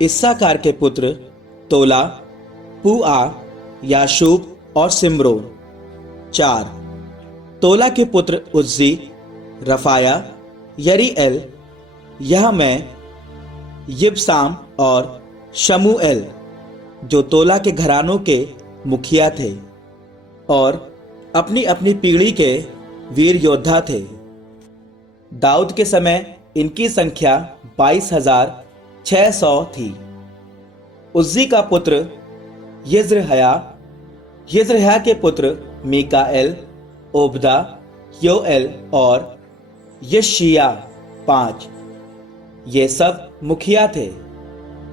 इस्साकार के पुत्र तोला, पुआ, याशूब और सिम्रोन। 4 तोला के पुत्र उज्जी, रफाया, यरीएल, यह मैं, यिबसाम और शमूएल, जो तोला के घरानों के मुखिया थे और अपनी अपनी पीढ़ी के वीर योद्धा थे। दाऊद के समय इनकी संख्या 22,600 थी। उज्जी का पुत्र यिज्रहया, यिज्रहया के पुत्र मीकाएल, ओबदा, योएल और यशिया 5। ये सब मुखिया थे।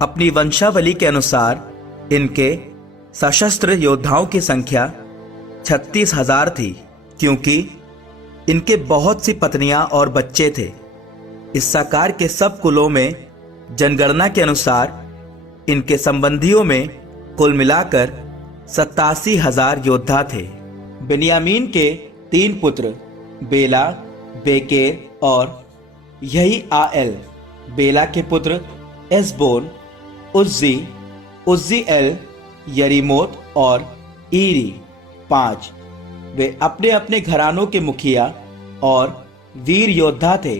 अपनी वंशावली के अनुसार इनके सशस्त्र योद्धाओं की संख्या 36,000 थी, क्योंकि इनके बहुत सी पत्नियां और बच्चे थे। इस्साकार के सब कुलों में जनगणना के अनुसार इनके संबंधियों में कुल मिलाकर 87,000 योद्धा थे। बिन्यामीन के 3 पुत्र बेला, बेकेर और यही आएल। बेला के पुत्र एस्बोन, उज्जी, उज्जीएल, यरीमोत और ईरी 5। वे अपने अपने घरानों के मुखिया और वीर योद्धा थे।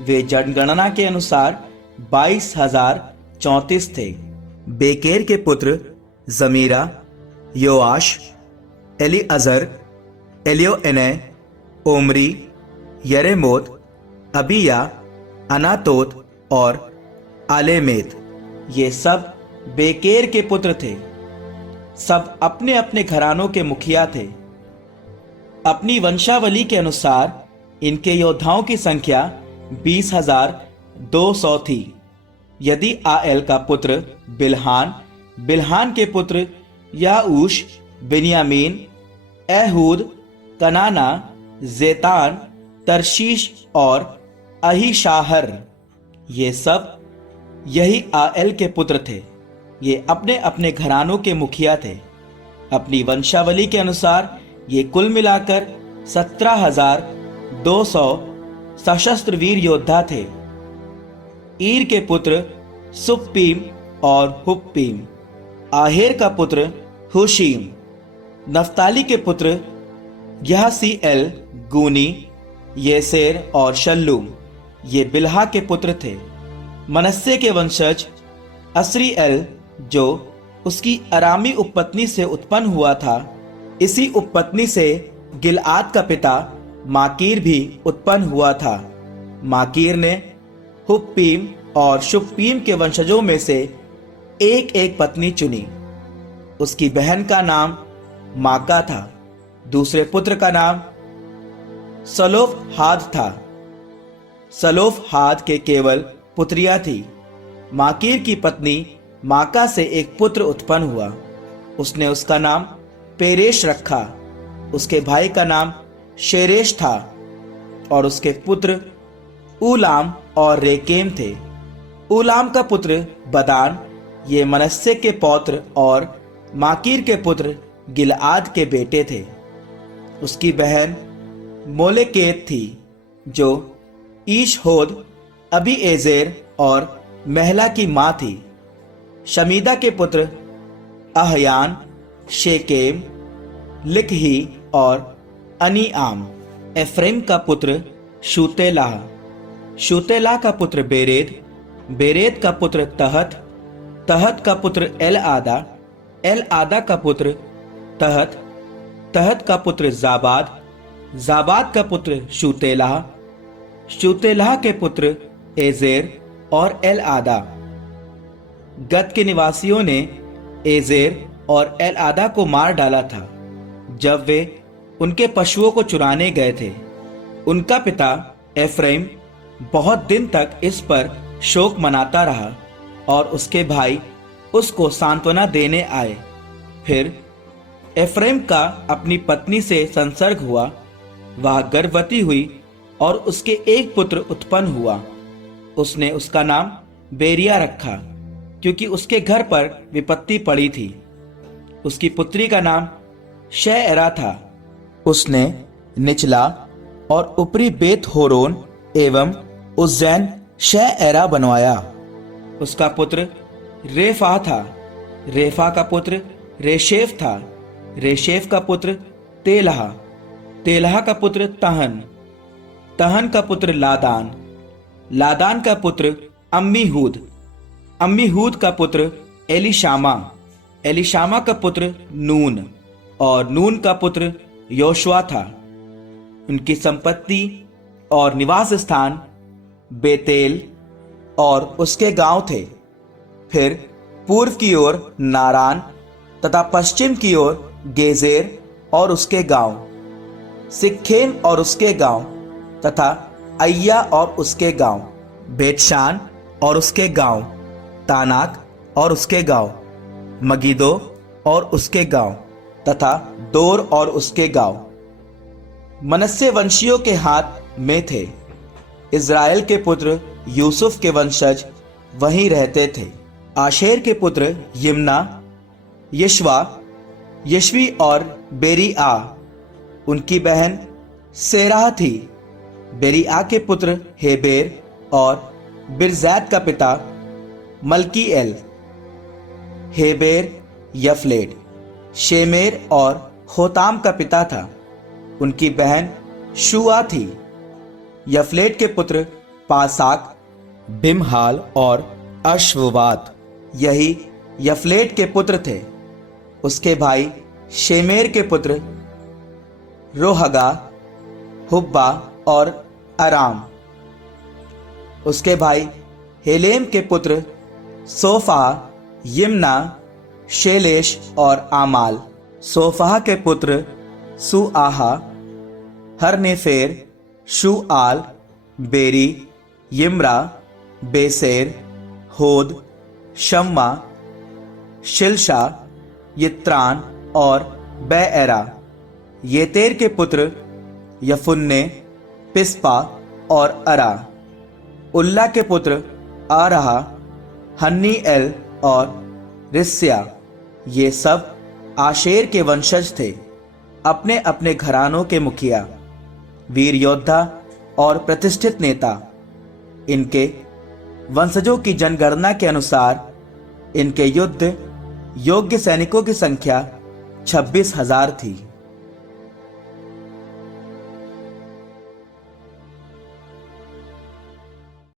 वे जनगणना के अनुसार 22,034 थे। बेकेर के पुत्र जमीरा, योआश, एलीअजर, एलियोएनै, ओमरी, यरेमोत, अबिया, अनातोत और आलेमेत, ये सब बेकेर के पुत्र थे। सब अपने अपने घरानों के मुखिया थे। अपनी वंशावली के अनुसार इनके योद्धाओं की संख्या 20,200 थी। यदि आएल का पुत्र बिल्हान, बिल्हान के पुत्र याऊश, बिन्यामीन, एहूद, कनाना, जेतान, तरशीश और अहीशाहर, ये सब यही आएल के पुत्र थे। ये अपने अपने घरानों के मुखिया थे। अपनी वंशावली के अनुसार ये कुल मिलाकर 17,200 सशस्त्र वीर योद्धा थे। ईर के पुत्र सुप्पीम और हुप्पीम। आहेर का पुत्र हुशीम। नफ्ताली के पुत्र यहसीएल, गूनी, येसेर और शल्लूम, ये बिल्हा के पुत्र थे। मनस्से के वंशज अस्रीएल, जो उसकी अरामी उपपत्नी से उत्पन्न हुआ था, इसी उपपत्नी से गिलआद का पिता माकीर भी उत्पन्न हुआ था। माकीर ने हुप्पीम और शुप्पीम के वंशजों में से एक एक पत्नी चुनी। उसकी बहन का नाम माका था। दूसरे पुत्र का नाम सलोफहाद था। सलोफहाद के केवल पुत्रियां थी। माकीर की पत्नी माका से एक पुत्र उत्पन्न हुआ। उसने उसका नाम पेरेश रखा। उसके भाई का नाम शेरेश था और उसके पुत्र ऊलाम और रेकेम थे। ऊलाम का पुत्र बदान, ये मनस्से के पौत्र और माकीर के पुत्र गिलआद के बेटे थे। उसकी बहन मोलेकेत थी, जो ईशहोद, अबीएजेर और महला की माँ थी। शमीदा के पुत्र अहयान, शेकेम, लिकही और अनीआम। एफ्रेम का पुत्र शूतेलाह। शूतेलाह का पुत्र बेरेद, बेरेद का पुत्र तहत, तहत का पुत्र एलआदा, एलआदा का पुत्र तहत, तहत का पुत्र जाबाद, जाबाद का पुत्र शूतेलाह, शूतेलाह के पुत्र एजेर और एलआदा। गत के निवासियों ने एजेर और एलआदा को मार डाला था जब वे उनके पशुओं को चुराने गए थे। उनका पिता एफ्रेम बहुत दिन तक इस पर शोक मनाता रहा और उसके भाई उसको सांत्वना देने आए। फिर एफ्रेम का अपनी पत्नी से संसर्ग हुआ। वह गर्भवती हुई और उसके एक पुत्र उत्पन्न हुआ। उसने उसका नाम बेरिया रखा, क्योंकि उसके घर पर विपत्ति पड़ी थी। उसकी पुत्री का नाम शैरा था। उसने निचला और ऊपरी बेत होरोन एवं उज्जैन शैरा बनवाया। उसका पुत्र रेफा था। रेफा का पुत्र रेशेफ था। रेशेफ का पुत्र तेलहा। तेलहा का पुत्र तहन। तहन का पुत्र लादान। लादान का पुत्र अम्मीहूद। अम्मीहूद का पुत्र एलीशामा। एलीशामा का पुत्र नून और नून का पुत्र योशुआ था। उनकी संपत्ति और निवास स्थान बेतेल और उसके गांव थे। फिर पूर्व की ओर नारान तथा पश्चिम की ओर गेजेर और उसके गांव, सिक्खेम और उसके गांव तथा अय्या और उसके गांव, बेतशान और उसके गांव, तानाक और उसके गांव, मगिदो और उसके गांव तथा दोर और उसके गांव मनश्शे वंशियों के हाथ में थे। इज़राइल के पुत्र यूसुफ के वंशज वहीं रहते थे। आशेर के पुत्र यिम्ना, यशवा, यशवी और बेरीआ। उनकी बहन सेराह थी। बेरीआ के पुत्र हेबेर और बिरजैत का पिता मल्कीएल। हेबेर यफलेट, शेमेर और होताम का पिता था। उनकी बहन शुआ थी। यफलेट के पुत्र पासाक, बिमहाल और अश्ववात। यही यफलेट के पुत्र थे। उसके भाई शेमेर के पुत्र रोहगा, हुब्बा और अराम। उसके भाई हेलेम के पुत्र सोफा, यिम्ना, शेलेश और आमाल। सोफा के पुत्र सुआहा, हरनेफेर, शुआल, बेरी, यिम्रा, बेसेर, होद, शम्मा, शिल्शा, यित्रान और बेएरा। येतेर के पुत्र यफुन्ने, पिस्पा और अरा। उल्ला के पुत्र आरहा, हन्नीएल और रिस्या। ये सब आशेर के वंशज थे, अपने अपने घरानों के मुखिया, वीर योद्धा और प्रतिष्ठित नेता। इनके वंशजों की जनगणना के अनुसार इनके युद्ध योग्य सैनिकों की संख्या 26,000 थी।